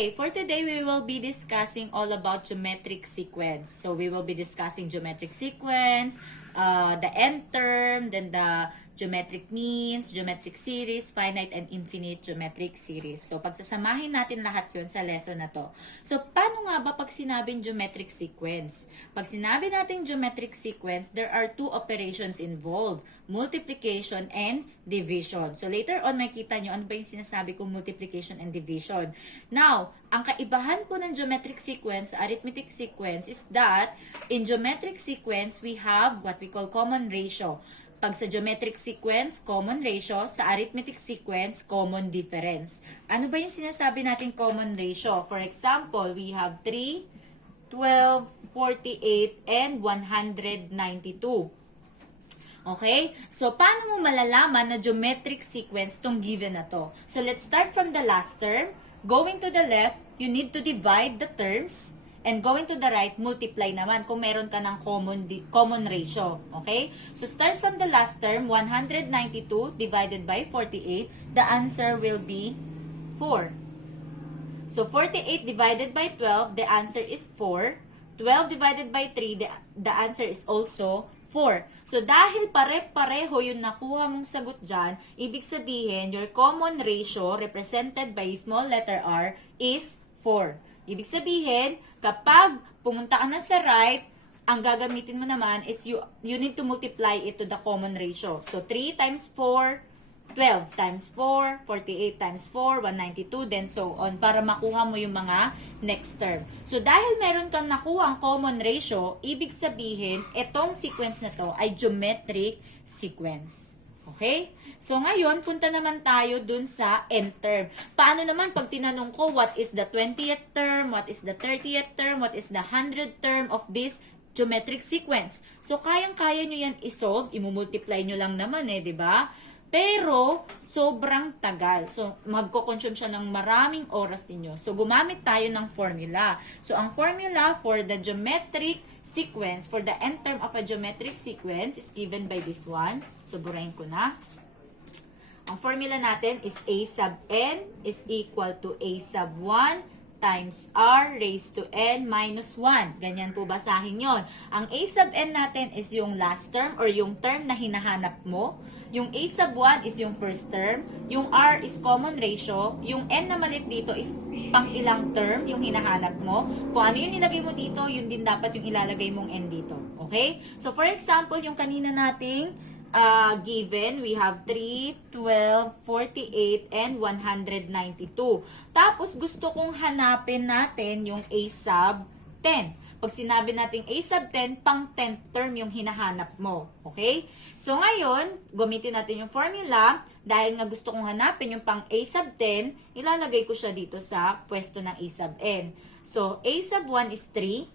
Okay, for today we will be discussing all about geometric sequence. So we will be discussing geometric sequence, the nth term, then the geometric means, geometric series, finite and infinite geometric series. So pagsasamahin natin lahat yun sa lesson na to. So paano nga ba pag sinabing geometric sequence? Pag sinabi natin geometric sequence, there are two operations involved, multiplication and division. So later on makita nyo ano ba yung sinasabi kong multiplication and division. Now, ang kaibahan po ng geometric sequence, arithmetic sequence, is that in geometric sequence, we have what we call common ratio. Pag sa geometric sequence, common ratio. Sa arithmetic sequence, common difference. Ano ba yung sinasabi natin common ratio? For example, we have 3, 12, 48, and 192. Okay? So, paano mo malalaman na geometric sequence tong given na to? So, let's start from the last term. Going to the left, you need to divide the terms. And going to the right, multiply naman kung meron ka ng common ratio. Okay? So, start from the last term, 192 divided by 48. The answer will be 4. So, 48 divided by 12, the answer is 4. 12 divided by 3, the answer is also 4. So, dahil pare-pareho yung nakuha mong sagot dyan, ibig sabihin, your common ratio represented by small letter r is 4. Ibig sabihin, kapag pumunta ka na sa right, ang gagamitin mo naman is you need to multiply it to the common ratio. So, 3 times 4, 12 times 4, 48 times 4, 192, then so on, para makuha mo yung mga next term. So, dahil meron kang nakuha ang common ratio, ibig sabihin, itong sequence na to ay geometric sequence. Okay? So, ngayon, punta naman tayo dun sa nth term. Paano naman pag tinanong ko, what is the 20th term, what is the 30th term, what is the 100th term of this geometric sequence? So, kayang-kaya nyo yan isolve, imumultiply nyo lang naman di ba? Pero, sobrang tagal. So, magko-consume siya ng maraming oras ninyo. So, gumamit tayo ng formula. So, ang formula for the geometric sequence, for the nth term of a geometric sequence is given by this one. So, burahin ko na. Ang formula natin is a sub n is equal to a sub 1 times r raised to n minus 1. Ganyan po basahin yon. Ang a sub n natin is yung last term or yung term na hinahanap mo. Yung a sub 1 is yung first term. Yung r is common ratio. Yung n na malit dito is pang ilang term yung hinahanap mo. Kung ano yung nilagay mo dito, yun din dapat yung ilalagay mong n dito. Okay? So, for example, yung kanina nating given, we have 3, 12, 48, and 192. Tapos, gusto kong hanapin natin yung a sub 10. Pag sinabi natin a sub 10, pang 10th term yung hinahanap mo. Okay? So, ngayon, gamitin natin yung formula. Dahil nga gusto kong hanapin yung pang a sub 10, ilalagay ko siya dito sa pwesto ng a sub n. So, a sub 1 is 3.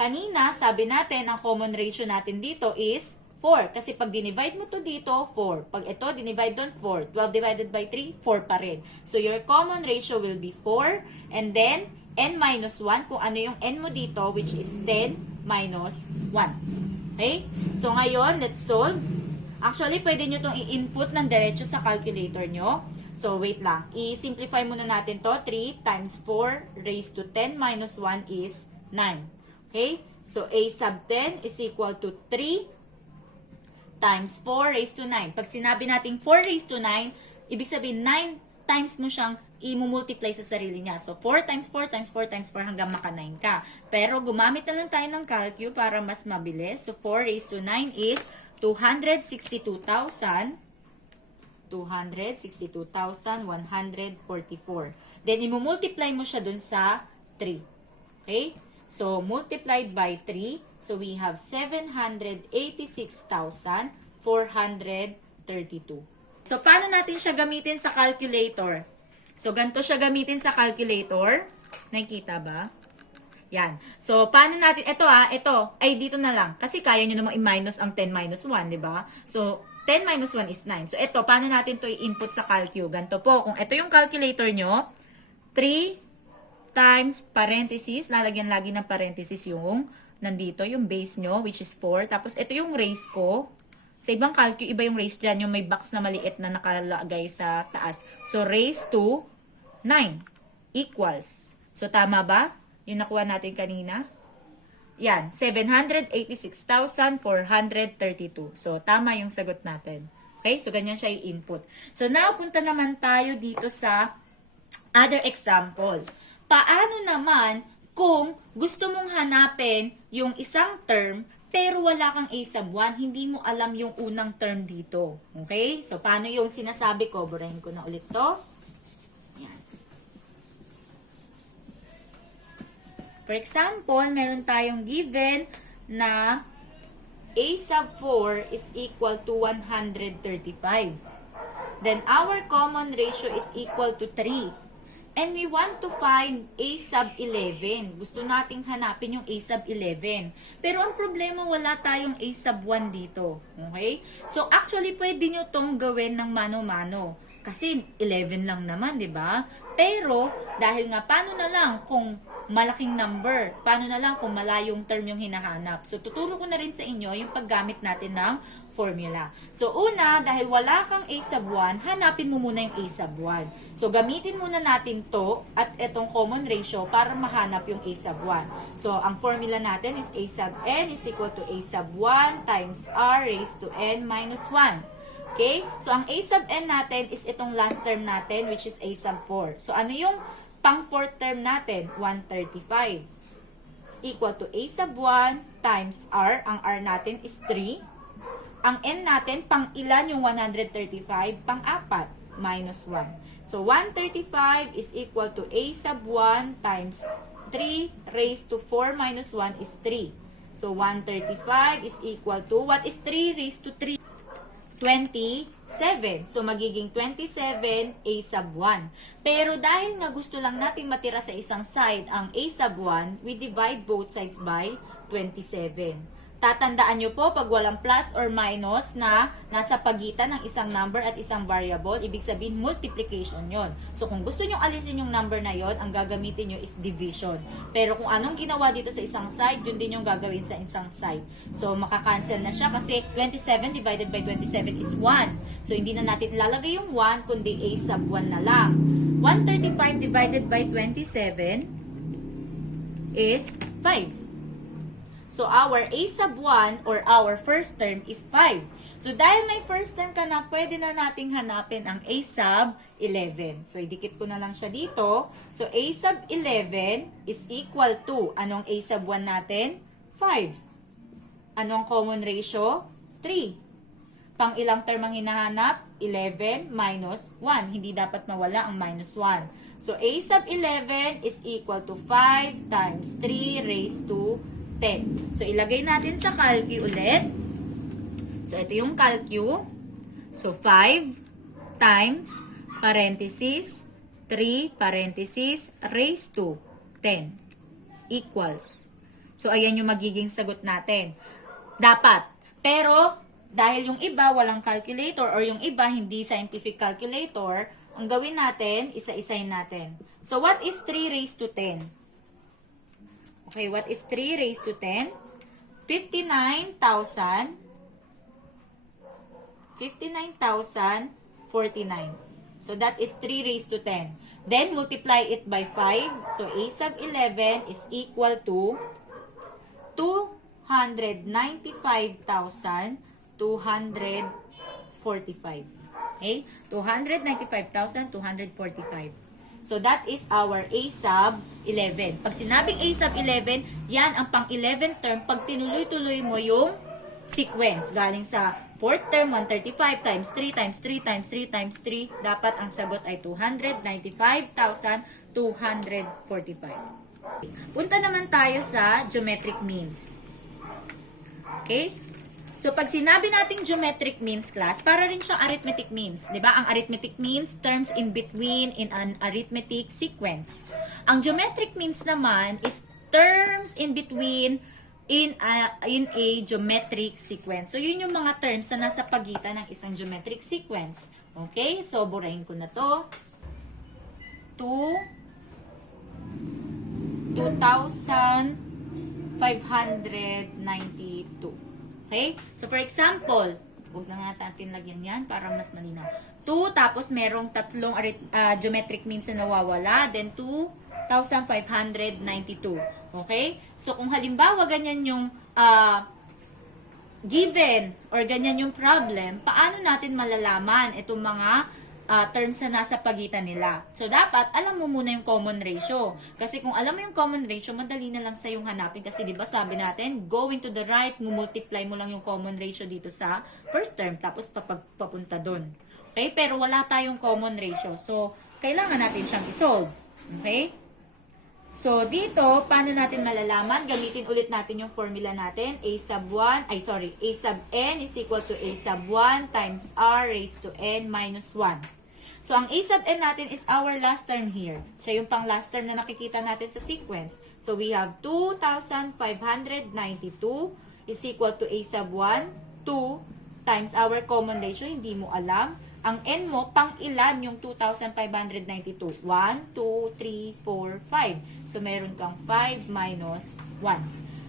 Kanina, sabi natin, ang common ratio natin dito is 4. Kasi pag dinivide mo to dito, 4. Pag ito, dinivide doon, 4. 12 divided by 3, 4 pa rin. So, your common ratio will be 4. And then, n minus 1, kung ano yung n mo dito, which is 10 minus 1. Okay? So, ngayon, let's solve. Actually, pwede nyo itong i-input ng diretso sa calculator nyo. So, wait lang. I-simplify muna natin to. 3 times 4 raised to 10 minus 1 is 9. Okay? So, a sub 10 is equal to 3 times 4 raised to 9. Pag sinabi natin 4 raised to 9, ibig sabihin 9 times mo siyang i-multiply sa sarili niya. So, 4 times 4 times 4 times 4 hanggang maka 9 ka. Pero, gumamit na lang tayo ng calcu para mas mabilis. So, 4 raised to 9 is 262,144. Then, i-multiply mo siya dun sa 3. Okay? So, multiplied by 3, so we have 786,432. So, paano natin siya gamitin sa calculator? So, ganito siya gamitin sa calculator. Nakikita ba? Yan. So, paano natin, ito ay dito na lang. Kasi kaya nyo namang i-minus ang 10 minus 1, di ba? So, 10 minus 1 is 9. So, ito, paano natin to i-input sa calcu? Ganito po, kung ito yung calculator nyo, 3 times parenthesis, lalagyan lagi ng parenthesis yung nandito, yung base nyo, which is 4. Tapos, ito yung raise ko. Sa ibang calcu, iba yung raise dyan, yung may box na maliit na nakalagay sa taas. So, raise to 9. equals. So, tama ba? Yung nakuha natin kanina? Yan, 786,432. So, tama yung sagot natin. Okay? So, ganyan siya yung input. So, now, punta naman tayo dito sa other example. Paano naman kung gusto mong hanapin yung isang term pero wala kang a sub 1, hindi mo alam yung unang term dito. Okay? So, paano yung sinasabi ko? Burahin ko na ulit to. Yan. For example, meron tayong given na a sub 4 is equal to 135. Then, our common ratio is equal to 3. And we want to find a sub 11. Gusto nating hanapin yung a sub 11. Pero ang problema, wala tayong a sub 1 dito. Okay? So, actually, pwede nyo tong gawin ng mano-mano. Kasi 11 lang naman, di ba? Pero, dahil nga, paano na lang kung malaking number? Paano na lang kung malayong term yung hinahanap? So, tuturo ko na rin sa inyo yung paggamit natin ng formula. So, una, dahil wala kang a sub 1, hanapin mo muna yung a sub 1. So, gamitin muna natin to at itong common ratio para mahanap yung a sub 1. So, ang formula natin is a sub n is equal to a sub 1 times r raised to n minus 1. Okay? So, ang a sub n natin is itong last term natin, which is a sub 4. So, ano yung pang fourth term natin? 135 is equal to a sub 1 times r. Ang r natin is 3. Ang n natin, pang ilan yung 135? Pang 4, minus 1. So, 135 is equal to a sub 1 times 3 raised to 4 minus 1 is 3. So, 135 is equal to, what is 3 raised to 3? 27. So, magiging 27 a sub 1. Pero dahil nga gusto lang nating matira sa isang side ang a sub 1, we divide both sides by 27. Tatandaan nyo po, pag walang plus or minus na nasa pagitan ng isang number at isang variable, ibig sabihin multiplication yon. So, kung gusto nyo alisin yung number na yon, ang gagamitin nyo is division. Pero kung anong ginawa dito sa isang side, yun din yung gagawin sa isang side. So, makakancel na siya kasi 27 divided by 27 is 1. So, hindi na natin ilalagay yung 1, kundi a sub 1 na lang. 135 divided by 27 is 5. So, our a sub 1 or our first term is 5. So, dahil may first term ka na, pwede na nating hanapin ang a sub 11. So, idikit ko na lang siya dito. So, a sub 11 is equal to, anong a sub 1 natin? 5. Anong common ratio? 3. Pang ilang term ang hinahanap? 11 minus 1. Hindi dapat mawala ang minus 1. So, a sub 11 is equal to 5 times 3 raised to 10. So, ilagay natin sa calcu ulit. So, ito yung calcu. So, 5 times, parenthesis, 3, parenthesis, raised to 10 equals. So, ayan yung magiging sagot natin. Dapat. Pero, dahil yung iba walang calculator or yung iba hindi scientific calculator, ang gawin natin, isa-isahin natin. So, what is 3 raised to 10? Okay, what is 3 raised to 10? 59,049. So, that is 3 raised to 10. Then, multiply it by 5. So, a sub 11 is equal to 295,245. Okay? 295,245. So, that is our a sub 11. Pag sinabing a sub 11, yan ang pang 11 term. Pag tinuloy-tuloy mo yung sequence. Galing sa fourth term, 135 times 3 times 3 times 3 times 3. Dapat ang sagot ay 295,245. Punta naman tayo sa geometric means. Okay? So, pag sinabi nating geometric means class, para rin siyang arithmetic means. Diba? Ang arithmetic means, terms in between in an arithmetic sequence. Ang geometric means naman is terms in between in a geometric sequence. So, yun yung mga terms na nasa pagitan ng isang geometric sequence. Okay? So, burahin ko na to. 2,592. Okay? So, for example, huwag na nga natin lagyan yan para mas malinaw. 2, tapos merong tatlong geometric means na nawawala, then 2,592. Okay? So, kung halimbawa ganyan yung given or ganyan yung problem, paano natin malalaman itong mga terms na nasa pagitan nila? So, dapat alam mo muna yung common ratio. Kasi kung alam mo yung common ratio, madali na lang sa yung hanapin. Kasi di ba sabi natin, going to the right, multiply mo lang yung common ratio dito sa first term, tapos papunta dun. Okay? Pero wala tayong common ratio. So, kailangan natin siyang isolve. Okay? So, dito, paano natin malalaman? Gamitin ulit natin yung formula natin. A sub n is equal to A sub 1 times R raised to n minus 1. So, ang A sub n natin is our last term here. Siya yung pang last term na nakikita natin sa sequence. So, we have 2,592 is equal to A sub 1, 2 times our common ratio. Hindi mo alam. Ang n mo, pang ilan yung 2,592? 1, 2, 3, 4, 5. So, meron kang 5 minus 1.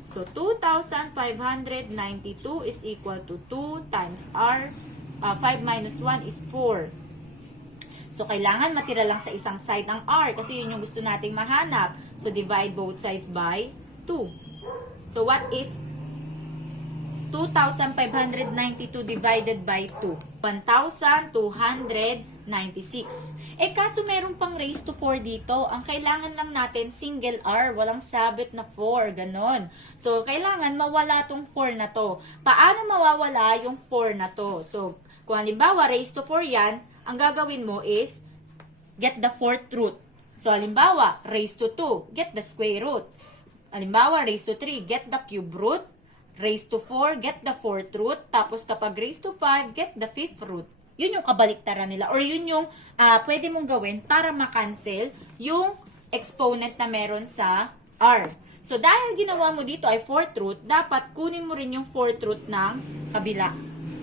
So, 2,592 is equal to 2 times R. 5 minus 1 is 4. So, kailangan matira lang sa isang side ang R kasi yun yung gusto nating mahanap. So, divide both sides by 2. So, what is 2,592 divided by 2? 1,296. Kaso meron pang raised to 4 dito. Ang kailangan lang natin, single R. Walang sabit na 4. Ganon. So, kailangan mawala tong 4 na to. Paano mawawala yung 4 na to? So, kung halimbawa, raised to 4 yan, ang gagawin mo is, get the fourth root. So, halimbawa, raised to 2, get the square root. Halimbawa, raised to 3, get the cube root. Raised to 4, get the fourth root. Tapos, kapag raised to 5, get the fifth root. Yun yung kabaliktaran nila. Or yun yung pwede mong gawin para makancel yung exponent na meron sa R. So, dahil ginawa mo dito ay fourth root, dapat kunin mo rin yung fourth root ng kabila.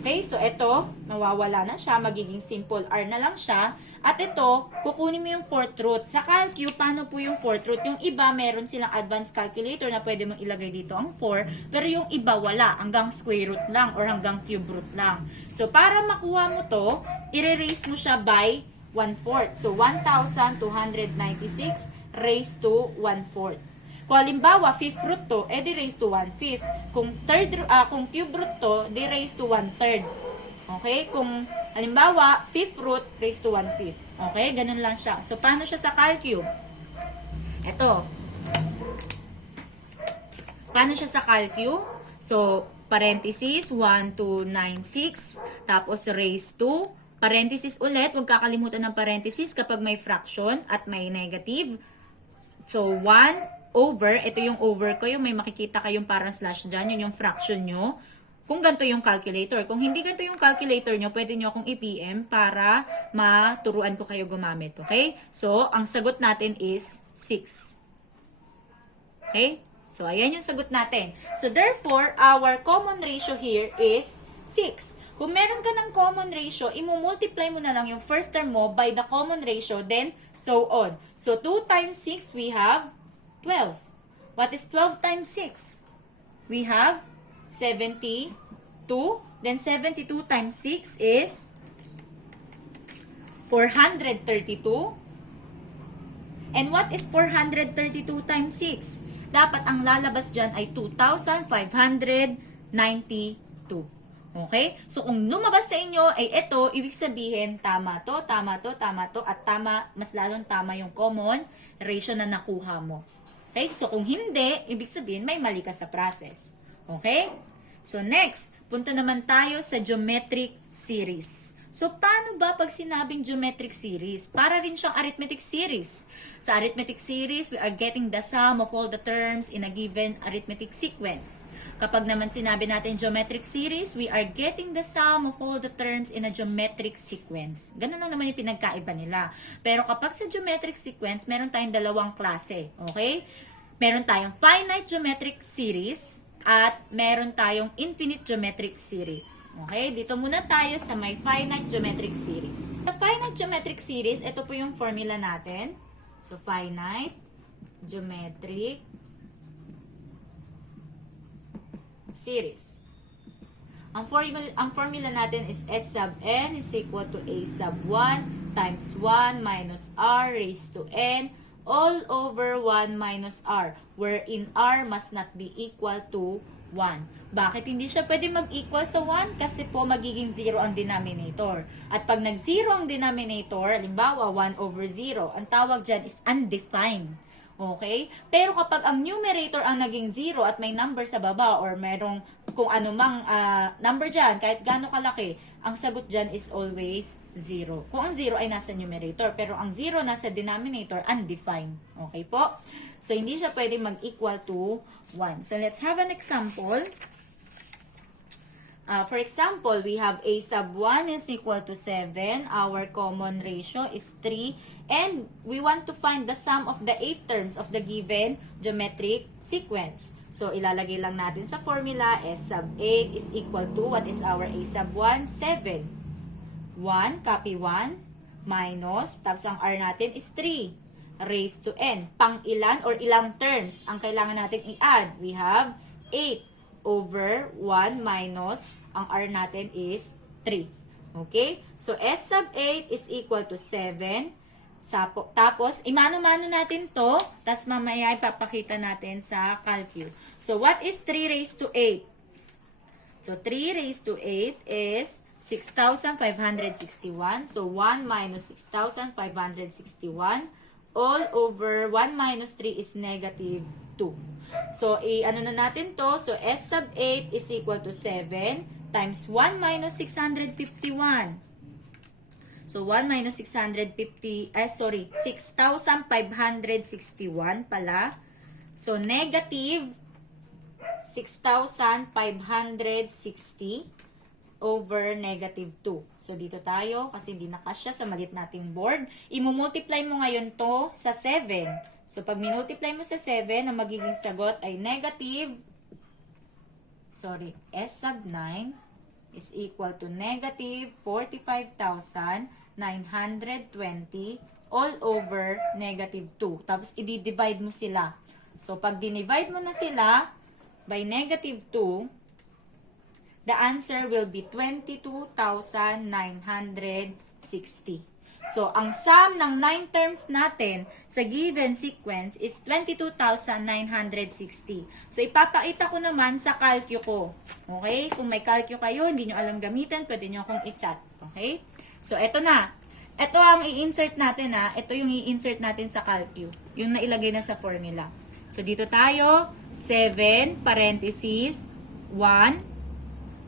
Okay, so ito, nawawala na siya, magiging simple R na lang siya. At ito, kukunin mo yung fourth root. Sa Calcu, paano po yung fourth root? Yung iba, meron silang advanced calculator na pwede mong ilagay dito ang 4, pero yung iba wala, hanggang square root lang or hanggang cube root lang. So, para makuha mo to, i-raise mo siya by 1/4. So, 1,296 raised to 1/4. Kung halimbawa, fifth root to, di raised to 1/5. Kung cube root to, di raised to 1/3. Okay? Kung halimbawa, fifth root raised to 1/5. Okay? Ganun lang siya. So, paano siya sa Calcu? Ito. Paano siya sa Calcu? So, parenthesis, 1,296, tapos raised to, parenthesis ulit, huwag kakalimutan ng parenthesis kapag may fraction at may negative. So, 1 over, ito yung over ko, yung may makikita kayong parang slash dyan, yun yung fraction nyo. Kung ganito yung calculator. Kung hindi ganito yung calculator nyo, pwede nyo akong i-PM para maturuan ko kayo gumamit. Okay? So, ang sagot natin is 6. Okay? So, ayan yung sagot natin. So, therefore, our common ratio here is 6. Kung meron ka ng common ratio, imumultiply mo na lang yung first term mo by the common ratio, then so on. So, 2 times 6, we have 12. What is 12 times 6? We have 72. Then 72 times 6 is 432. And what is 432 times 6? Dapat ang lalabas dyan ay 2,592. Okay? So, kung lumabas sa inyo ay ito, ibig sabihin, tama to, tama to, tama to, at tama, mas lalong tama yung common ratio na nakuha mo. Okay? So, kung hindi, ibig sabihin, may mali ka sa process. Okay? So, next, punta naman tayo sa geometric series. So, paano ba pag sinabing geometric series? Para rin siyang arithmetic series. Sa arithmetic series, we are getting the sum of all the terms in a given arithmetic sequence. Kapag naman sinabi natin geometric series, we are getting the sum of all the terms in a geometric sequence. Ganun lang naman yung pinagkaiba nila. Pero kapag sa geometric sequence, meron tayong dalawang klase. Okay? Meron tayong finite geometric series at meron tayong infinite geometric series. Okay? Dito muna tayo sa may finite geometric series. Sa finite geometric series, ito po yung formula natin. So, finite geometric series. Ang formula natin is S sub n is equal to A sub 1 times 1 minus R raised to n all over 1 minus R, wherein R must not be equal to 1. Bakit hindi siya pwede mag-equal sa 1? Kasi po magiging 0 ang denominator. At pag nag-0 ang denominator, halimbawa 1 over 0, ang tawag dyan is undefined. Okay? Pero kapag ang numerator ang naging 0 at may number sa baba or merong kung ano mang number dyan, kahit gaano kalaki, ang sagot dyan is always 0. Kung ang 0 ay nasa numerator, pero ang 0 nasa denominator, undefined. Okay po? So, hindi siya pwede mag-equal to 1. So, let's have an example. For example, we have A sub 1 is equal to 7. Our common ratio is 3. And we want to find the sum of the 8 terms of the given geometric sequence. So, ilalagay lang natin sa formula, S sub 8 is equal to, what is our A sub 1? 7. 1, copy 1, minus, tapos ang R natin is 3, raised to n. Pang ilan or ilang terms ang kailangan natin i-add? We have 8 over 1 minus, ang R natin is 3. Okay? So, S sub 8 is equal to 7. Tapos, imano-mano natin to, tapos mamaya ipapakita natin sa calcu. So, what is 3 raised to 8? So, 3 raised to 8 is 6,561. So, 1 minus 6,561 all over 1 minus 3 is negative 2. So, ano na natin to? So, S sub 8 is equal to 7 times 1 minus 651. So, 1 minus 6,561 pala. So, negative 6,560 over negative 2. So, dito tayo, kasi hindi nakasya sa maliit nating board. I-multiply mo ngayon to sa 7. So, pag minultiply mo sa 7, ang magiging sagot ay negative, S sub 9 is equal to negative 45,920 all over negative 2. Tapos, i-divide mo sila. So, pag dinivide mo na sila by negative 2, the answer will be 22,960. So, ang sum ng 9 terms natin sa given sequence is 22,960. So, ipapakita ko naman sa calcu ko. Okay? Kung may calcu kayo, hindi nyo alam gamitin, pwede nyo akong i-chat. Okay? So, eto na. Ito ang i-insert natin ha. Ito yung i-insert natin sa calcu. Yung nailagay na sa formula. So, dito tayo, 7, parenthesis, 1,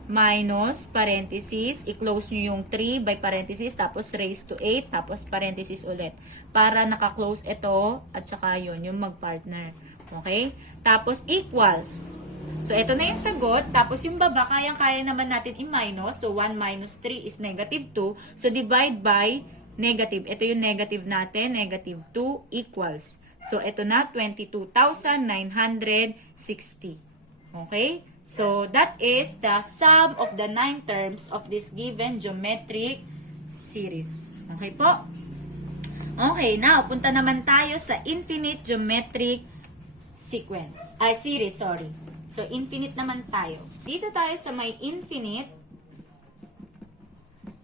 minus, parenthesis, i-close nyo yung 3 by parenthesis, tapos raised to 8, tapos parenthesis ulit. Para naka-close ito, at saka yun, yung mag-partner. Okay? Tapos, equals. So, ito na yung sagot. Tapos, yung baba, kayang-kaya naman natin i-minus. So, 1 minus 3 is negative 2. So, divide by negative. Ito yung negative natin, negative 2 equals. So, ito na, 22,960. Okay? So, that is the sum of the 9 terms of this given geometric series. Okay po? Okay, now, punta naman tayo sa infinite geometric series, sorry. So, infinite naman tayo. Dito tayo sa may infinite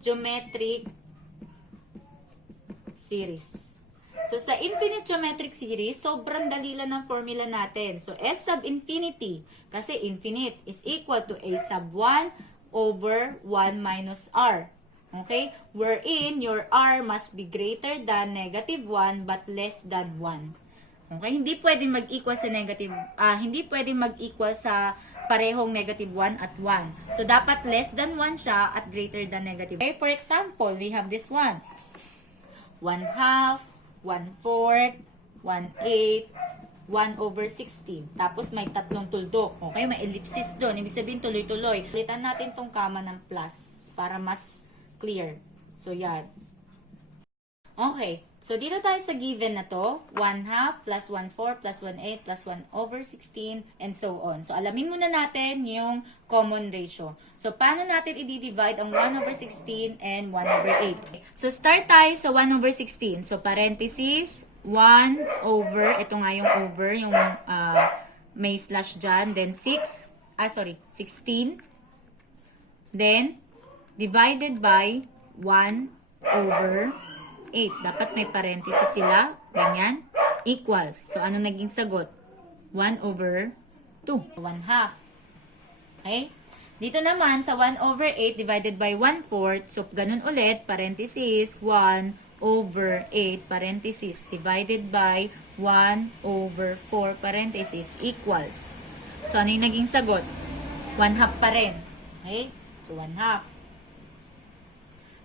geometric series. So, sa infinite geometric series, sobrang dali lang ng formula natin. So, S sub infinity, kasi infinite, is equal to A sub 1 over 1 minus R. Okay? Wherein, your R must be greater than negative 1 but less than 1. Okay? Hindi pwedeng mag-equal sa negative, hindi pwedeng mag-equal sa parehong negative 1 at 1. So, dapat less than 1 siya at greater than negative. Okay? For example, we have this one. 1/2, 1/4, 1/8, 1 over 16. Tapos may tatlong tuldok. Okay, may ellipsis doon. Ibig sabihin tuloy-tuloy. Ulitan natin tong kama ng plus para mas clear. So, yan. Okay. So, dito tayo sa given na to. 1/2 plus 1/4 plus 1/8 plus 1 over 16 and so on. So, alamin muna natin yung common ratio. So, paano natin i-divide ang 1 over 16 and 1 over 8? So, start tayo sa 1 over 16. So, parenthesis, 1 over, ito nga yung over, yung may slash dyan. Then, 16 then divided by 1 over 8. Dapat may parenthesis sila. Ganyan. Equals. So, ano naging sagot? 1 over 2. 1 half. Okay? Dito naman, sa 1 over 8 divided by 1/4. So, ganun ulit. Parenthesis. 1 over 8. Parenthesis. Divided by 1 over 4. Parenthesis. Equals. So, ano yung naging sagot? 1 half pa rin. Okay? So, 1 half.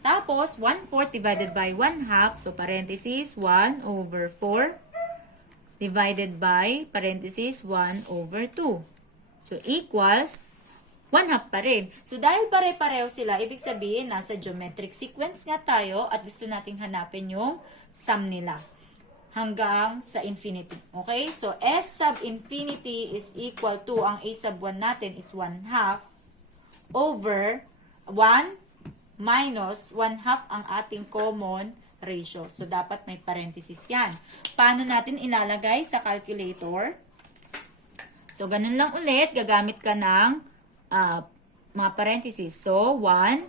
Tapos, 1/4 divided by 1 half. So, parenthesis, 1 over 4 divided by, parenthesis, 1 over 2. So, equals 1 half pa rin. So, dahil pare-pareho sila, ibig sabihin, nasa geometric sequence nga tayo at gusto nating hanapin yung sum nila hanggang sa infinity. Okay? So, S sub infinity is equal to, ang A sub 1 natin is 1 half over 1 minus 1 half ang ating common ratio. So, dapat may parenthesis yan. Paano natin ilalagay sa calculator? So, ganun lang ulit. Gagamit ka ng mga parenthesis. So, 1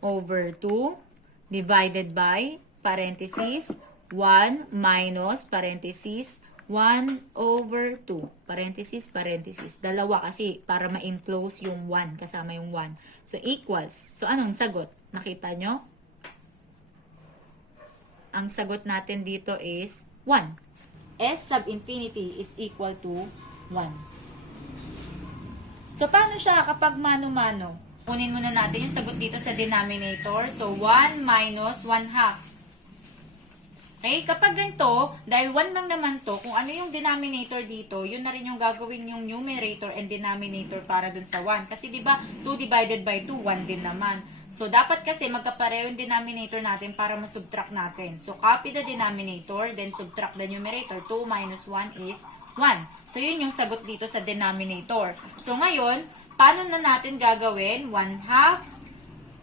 over 2 divided by parenthesis 1 minus parenthesis 1 over 2. Parenthesis, parenthesis. Dalawa kasi para ma-enclose yung 1 kasama yung 1. So, equals. So, anong sagot? Nakita nyo? Ang sagot natin dito is 1. S sub infinity is equal to 1. So, paano siya kapag mano-mano? Kunin muna natin yung sagot dito sa denominator. So, 1 minus 1 half. Okay? Kapag ganito, dahil 1 lang naman to, kung ano yung denominator dito, yun na rin yung gagawin yung numerator and denominator para dun sa 1. Kasi diba, 2 divided by 2, 1 din naman. So, dapat kasi magkapareho yung denominator natin para masubtract natin. So, copy the denominator, then subtract the numerator. 2 minus 1 is 1. So, yun yung sagot dito sa denominator. So, ngayon, paano na natin gagawin? 1 half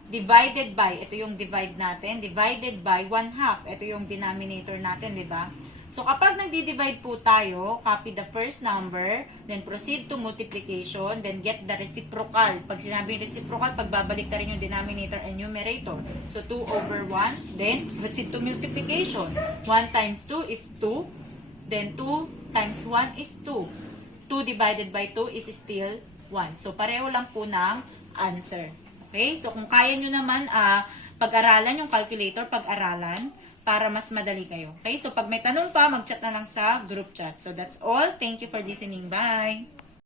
divided by, ito yung divide natin, divided by 1 half. Ito yung denominator natin, di ba? So, kapag nagdi-divide po tayo, copy the first number, then proceed to multiplication, then get the reciprocal. Pag sinabing reciprocal, pagbabalik na rin yung denominator and numerator. So, 2 over 1, then proceed to multiplication. 1 times 2 is 2, then 2 times 1 is 2. 2 divided by 2 is still 1. So, pareho lang po ng answer. Okay? So, kung kaya nyo naman pag-aralan yung calculator, pag-aralan, para mas madali kayo. Okay? So, pag may tanong pa, mag-chat na lang sa group chat. So, that's all. Thank you for listening. Bye!